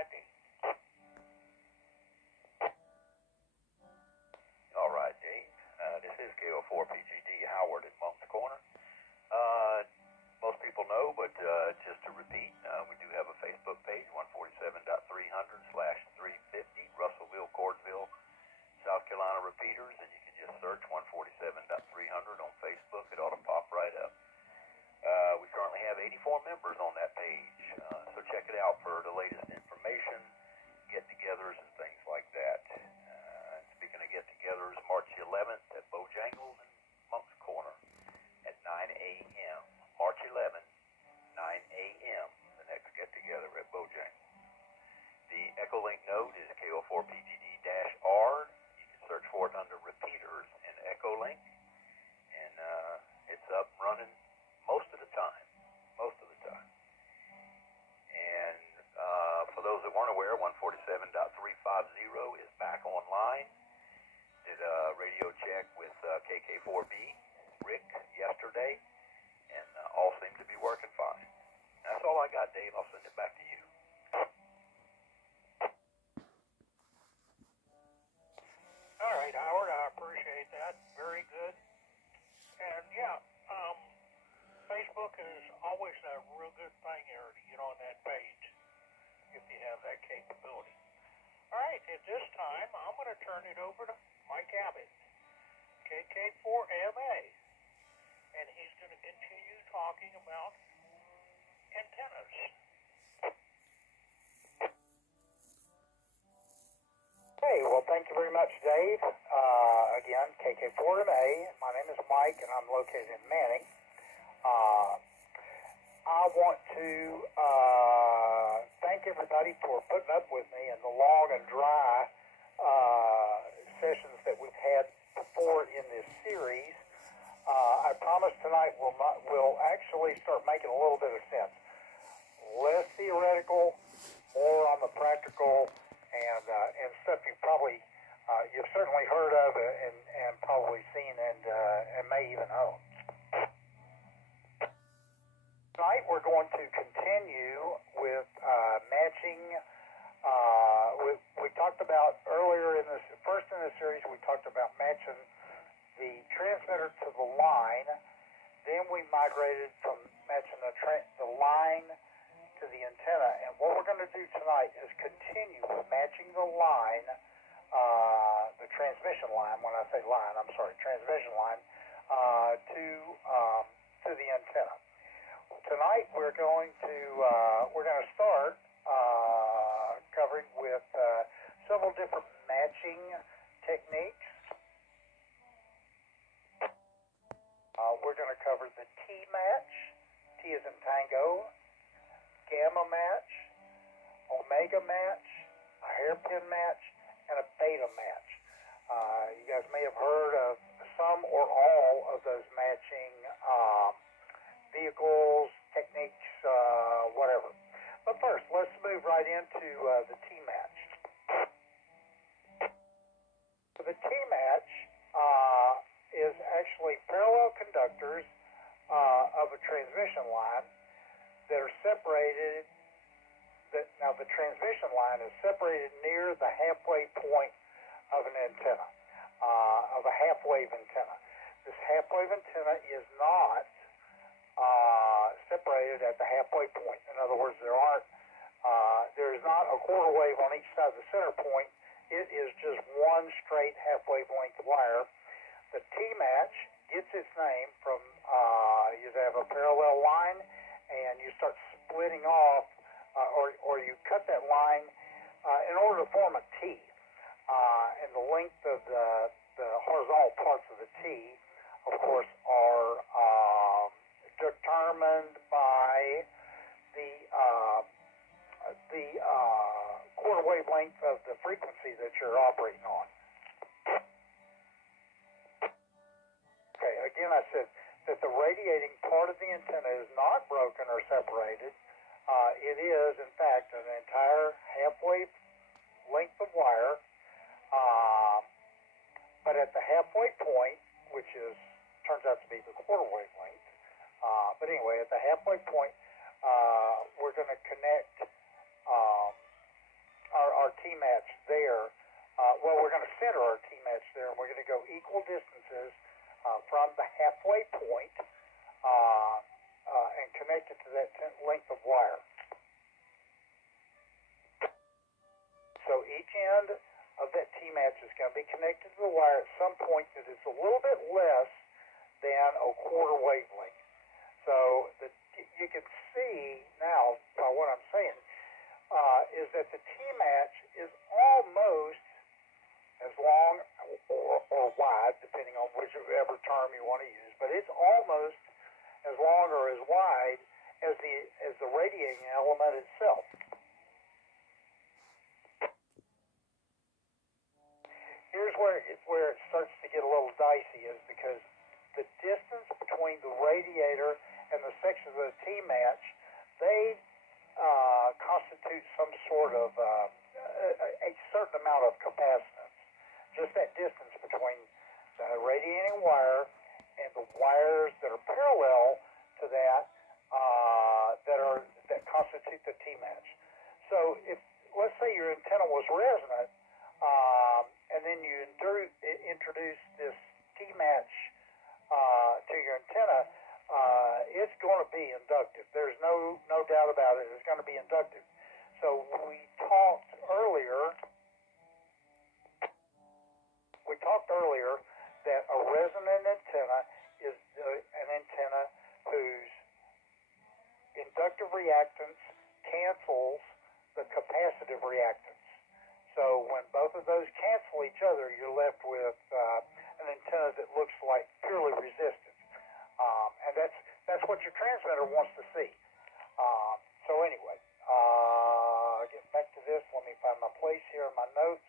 ID. All right, Dave. This is KO4PGD Howard in Moncks Corner. Most people know, but just to repeat, we do have a Facebook page, 147.300/350, Russellville, Cordesville, South Carolina Repeaters, and you can just search 147.300 on Facebook. It ought to pop right up. We currently have 84 members on that page, so check it out for the latest information, get-togethers, and things like that. Speaking of get-togethers, March 11th at Bojangles in Moncks Corner at 9 a.m. March 11th, 9 a.m., the next get-together at Bojangles. The Echolink node is KO4PGD-R. You can search for it under Repeaters in Echolink, and it's up and running most of the time. And for those that weren't aware, 147.350 is back online. Did a radio check with KK4B, Rick, yesterday, and all seem to be working fine. That's all I got, Dave. I'll send it back to you. All right, Howard, I appreciate that. Very good. And yeah, Facebook is always a real good thing here to get on that page if you have that capability. All right, at this time, I'm going to turn it over to Mike Abbott, KK4MA, and he's going to continue talking about antennas. Hey, well, thank you very much, Dave. Again, KK4MA. My name is Mike, and I'm located in Manning. I want to thank everybody for putting up with me in the long and dry sessions that we've had before in this series. I promise tonight we'll actually start making a little bit of sense. Less theoretical, more on the practical, and stuff you've certainly heard of and probably seen and may even own. Tonight we're going to continue with matching. We talked about earlier in this series. We talked about matching the transmitter to the line. Then we migrated from matching the line to the antenna. And what we're going to do tonight is continue with matching the line, the transmission line. When I say line, I'm sorry, transmission line to the antenna. Tonight we're going to start covering with several different matching techniques. We're going to cover the T match, T as in tango, gamma match, omega match, a hairpin match, and a beta match. You guys may have heard of some or all of those matching vehicles, techniques, whatever. But first, let's move right into the T match. The T match is actually parallel conductors of a transmission line that are separated. Now, the transmission line is separated near the halfway point of an antenna, of a half-wave antenna. This half-wave antenna is not separated at the halfway point. In other words, there is not a quarter wave on each side of the center point. It is just one straight half-wave length wire. The T-match gets its name from you have a parallel line, and you start splitting off, or you cut that line in order to form a T. And the length of the horizontal parts of the T, of course, are determined by the quarter wavelength of the frequency that you're operating on. Okay, again, I said that the radiating part of the antenna is not broken or separated. It is, in fact, an entire half-wave length of wire. But at the halfway point, which turns out to be the quarter wavelength, but anyway, at the halfway point, we're going to connect T-match there. We're going to center our T-match there, and we're going to go equal distances from the halfway point and connect it to that length of wire. So each end of that T-match is going to be connected to the wire at some point that is a little bit less than a quarter wavelength. So you can see now by what I'm saying is that the T-match is almost as long or wide, depending on whichever term you want to use, but it's almost as long or as wide as the radiating element itself. Here's where it starts to get a little dicey, is because the distance between the radiator and the sections of the T-match, they constitute some sort of a certain amount of capacitance. Just that distance between the radiating wire and the wires that are parallel to that that constitute the T-match. So if, let's say your antenna was resonant, and then you introduce this T-match to your antenna, it's going to be inductive. There's no doubt about it. It's going to be inductive. So we talked earlier that a resonant antenna is an antenna whose inductive reactance cancels the capacitive reactance. So when both of those cancel each other, you're left with an antenna that looks like purely resistive. And that's what your transmitter wants to see. So anyway, get back to this. Let me find my place here in my notes.